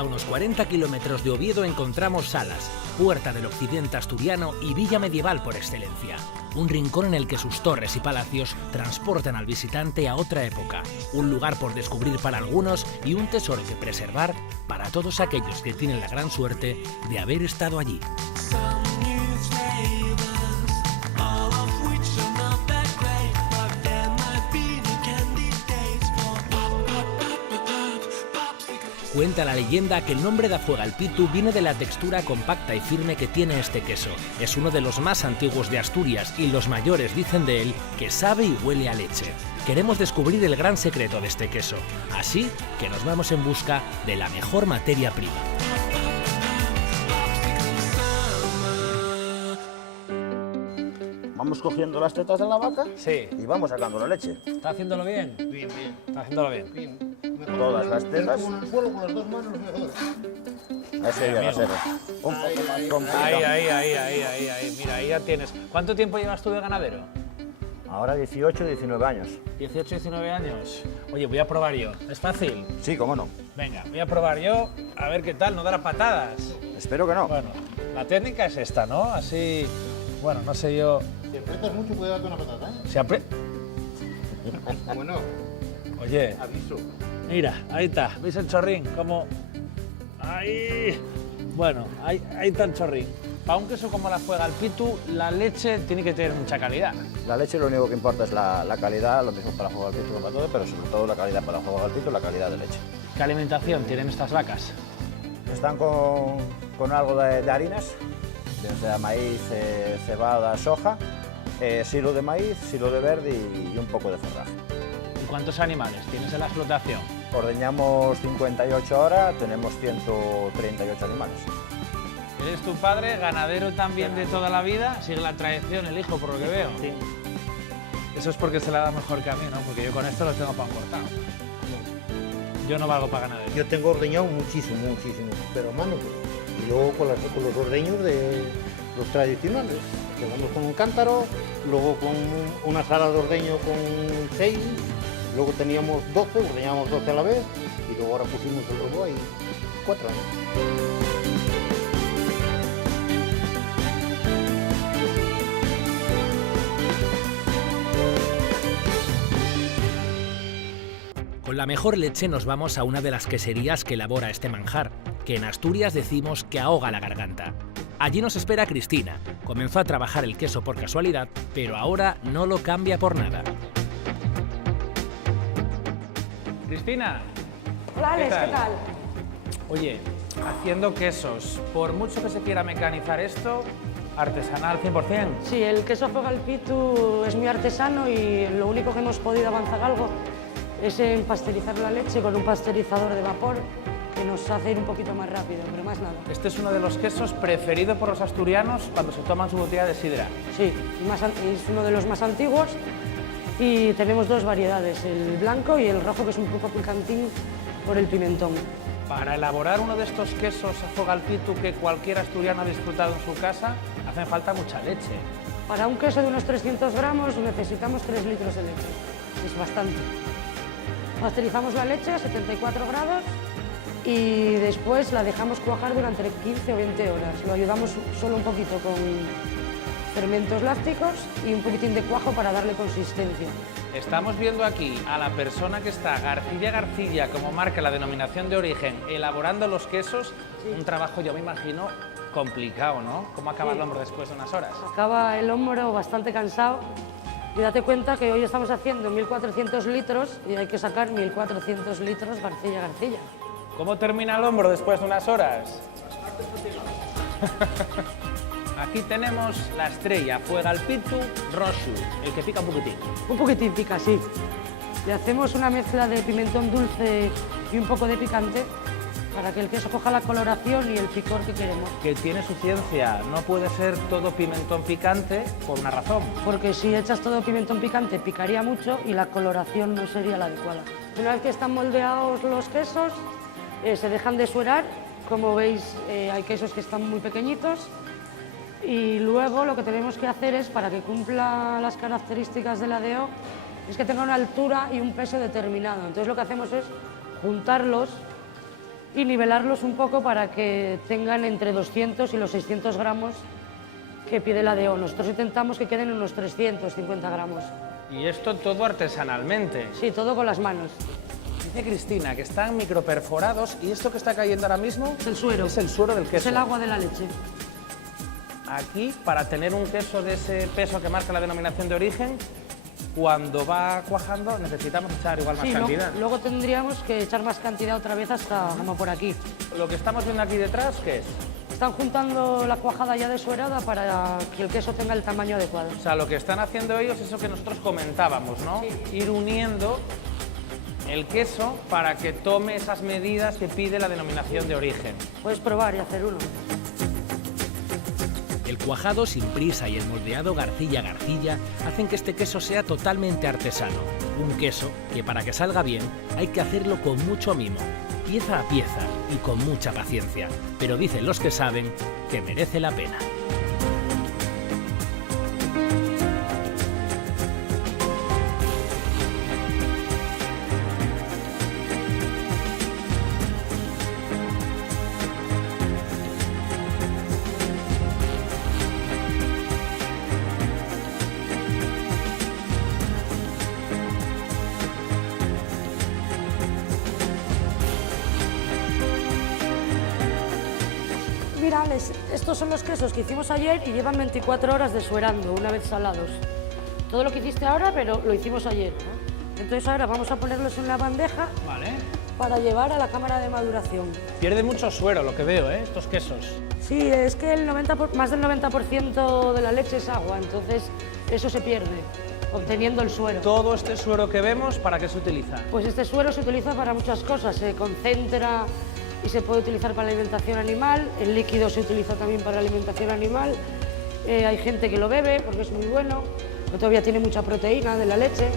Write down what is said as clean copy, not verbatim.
A unos 40 kilómetros de Oviedo encontramos Salas, puerta del occidente asturiano y villa medieval por excelencia. Un rincón en el que sus torres y palacios transportan al visitante a otra época. Un lugar por descubrir para algunos y un tesoro que preservar para todos aquellos que tienen la gran suerte de haber estado allí. Cuenta la leyenda que el nombre de Afuegalpitu viene de la textura compacta y firme que tiene este queso. Es uno de los más antiguos de Asturias y los mayores dicen de él que sabe y huele a leche. Queremos descubrir el gran secreto de este queso, así que nos vamos en busca de la mejor materia prima. Vamos cogiendo las tetas de la vaca y vamos sacando la leche. ¿Está haciéndolo bien? Bien, bien. Está haciéndolo bien. Todas las tetas. Con el suelo, con las dos manos, mejor. Ese ya va a ser un poco más complicado. Ahí. Mira, ahí ya tienes. ¿Cuánto tiempo llevas tú de ganadero? Ahora 18, 19 años. 18, 19 años. Oye, voy a probar yo. ¿Es fácil? Sí, cómo no. Venga, voy a probar yo, a ver qué tal, no dará patadas. Espero que no. Bueno, la técnica es esta, ¿no? Así, bueno, no sé yo... Si aprietas mucho, puede darte una patata, ¿eh? Si apre... Bueno, Oye, aviso. mira, ahí está. ¿Veis el chorrín? Como... Ahí... Bueno, ahí está el chorrín. Para un queso como la Afuegalpitu, la leche tiene que tener mucha calidad. La leche lo único que importa es la calidad, lo mismo para Afuegalpitu como para todo, pero sobre todo la calidad para Afuegalpitu, la calidad de leche. ¿Qué alimentación tienen estas vacas? Están con algo de harinas, desde maíz, cebada, soja, silo de maíz, silo de verde y un poco de forraje. ¿Y cuántos animales tienes en la explotación? Ordeñamos 58 horas, tenemos 138 animales. ¿Eres tu padre, ganadero también de toda la vida? Sigue la tradición, el hijo, por lo que veo. Sí. Eso es porque se la da mejor que a mí, ¿no? Porque yo con esto lo tengo pan cortado. Yo no valgo para ganadero. Yo tengo ordeñado muchísimo, pero a mano. Y luego con los ordeños de los tradicionales. Empezamos con un cántaro, luego con una sala de ordeño con 6, luego teníamos 12, ordeñábamos 12 a la vez, y luego ahora pusimos el robot y 4 años. Con la mejor leche nos vamos a una de las queserías que elabora este manjar, que en Asturias decimos que ahoga la garganta. Allí nos espera Cristina. Comenzó a trabajar el queso por casualidad, pero ahora no lo cambia por nada. Cristina. Hola Alex, ¿qué tal? Oye, haciendo quesos, por mucho que se quiera mecanizar esto, artesanal 100%. Sí, el queso Afuegalpitu es muy artesano y lo único que hemos podido avanzar algo es en pasteurizar la leche con un pasteurizador de vapor que nos hace ir un poquito más rápido, pero más nada. Este es uno de los quesos preferidos por los asturianos cuando se toman su botella de sidra. Sí, es uno de los más antiguos y tenemos dos variedades, el blanco y el rojo, que es un poco picantín por el pimentón. Para elaborar uno de estos quesos Afuegalpitu que cualquier asturiano ha disfrutado en su casa, hacen falta mucha leche. Para un queso de unos 300 gramos necesitamos 3 litros de leche, es bastante. Pasteurizamos la leche a 74 grados y después la dejamos cuajar durante 15 o 20 horas. Lo ayudamos solo un poquito con fermentos lácticos y un poquitín de cuajo para darle consistencia. Estamos viendo aquí a la persona que está Garcilla, como marca la denominación de origen, elaborando los quesos. Sí. Un trabajo, yo me imagino, complicado, ¿no? ¿Cómo acaba el hombro después de unas horas? Acaba el hombro bastante cansado. Y date cuenta que hoy estamos haciendo 1.400 litros y hay que sacar 1.400 litros Garcilla. ¿Cómo termina el hombro después de unas horas? Aquí tenemos la estrella, Afuegalpitu Rosu, el que pica un poquitín. Un poquitín pica, sí. Le hacemos una mezcla de pimentón dulce y un poco de picante para que el queso coja la coloración y el picor que queremos. Que tiene su ciencia, no puede ser todo pimentón picante por una razón. Porque si echas todo pimentón picante picaría mucho y la coloración no sería la adecuada. Una vez que están moldeados los quesos, se dejan de suerar. Como veis, hay quesos que están muy pequeñitos. Y luego lo que tenemos que hacer es, para que cumpla las características de la DO, es que tenga una altura y un peso determinado. Entonces lo que hacemos es juntarlos y nivelarlos un poco para que tengan entre 200 y los 600 gramos que pide la DO. Nosotros intentamos que queden unos 350 gramos. Y esto todo artesanalmente. Sí, todo con las manos. Dice Cristina que están microperforados y esto que está cayendo ahora mismo Es el suero. es el suero del Es queso. el agua de la leche. Aquí, para tener un queso de ese peso que marca la denominación de origen, cuando va cuajando necesitamos echar igual más Sí, cantidad. luego tendríamos que echar más cantidad otra vez hasta como por aquí. Lo que estamos viendo aquí detrás, ¿qué es? Están juntando la cuajada ya desuerada para que el queso tenga el tamaño adecuado. O sea, lo que están haciendo ellos es eso que nosotros comentábamos, ¿no? Ir uniendo el queso para que tome esas medidas que pide la denominación de origen. Puedes probar y hacer uno. El cuajado sin prisa y el moldeado Garcilla hacen que este queso sea totalmente artesano. Un queso que para que salga bien hay que hacerlo con mucho mimo, pieza a pieza y con mucha paciencia. Pero dicen los que saben que merece la pena. Mira, Alex, estos son los quesos que hicimos ayer y llevan 24 horas desuerando, una vez salados. Todo lo que hiciste ahora, pero lo hicimos ayer, ¿no? Entonces ahora vamos a ponerlos en la bandeja Vale. para llevar a la cámara de maduración. Pierde mucho suero, lo que veo, ¿eh? Estos quesos. Sí, es que más del 90% de la leche es agua, entonces eso se pierde, obteniendo el suero. Todo este suero que vemos, ¿para qué se utiliza? Pues este suero se utiliza para muchas cosas, se concentra y se puede utilizar para la alimentación animal, el líquido se utiliza también para la alimentación animal, hay gente que lo bebe porque es muy bueno, pero todavía tiene mucha proteína de la leche.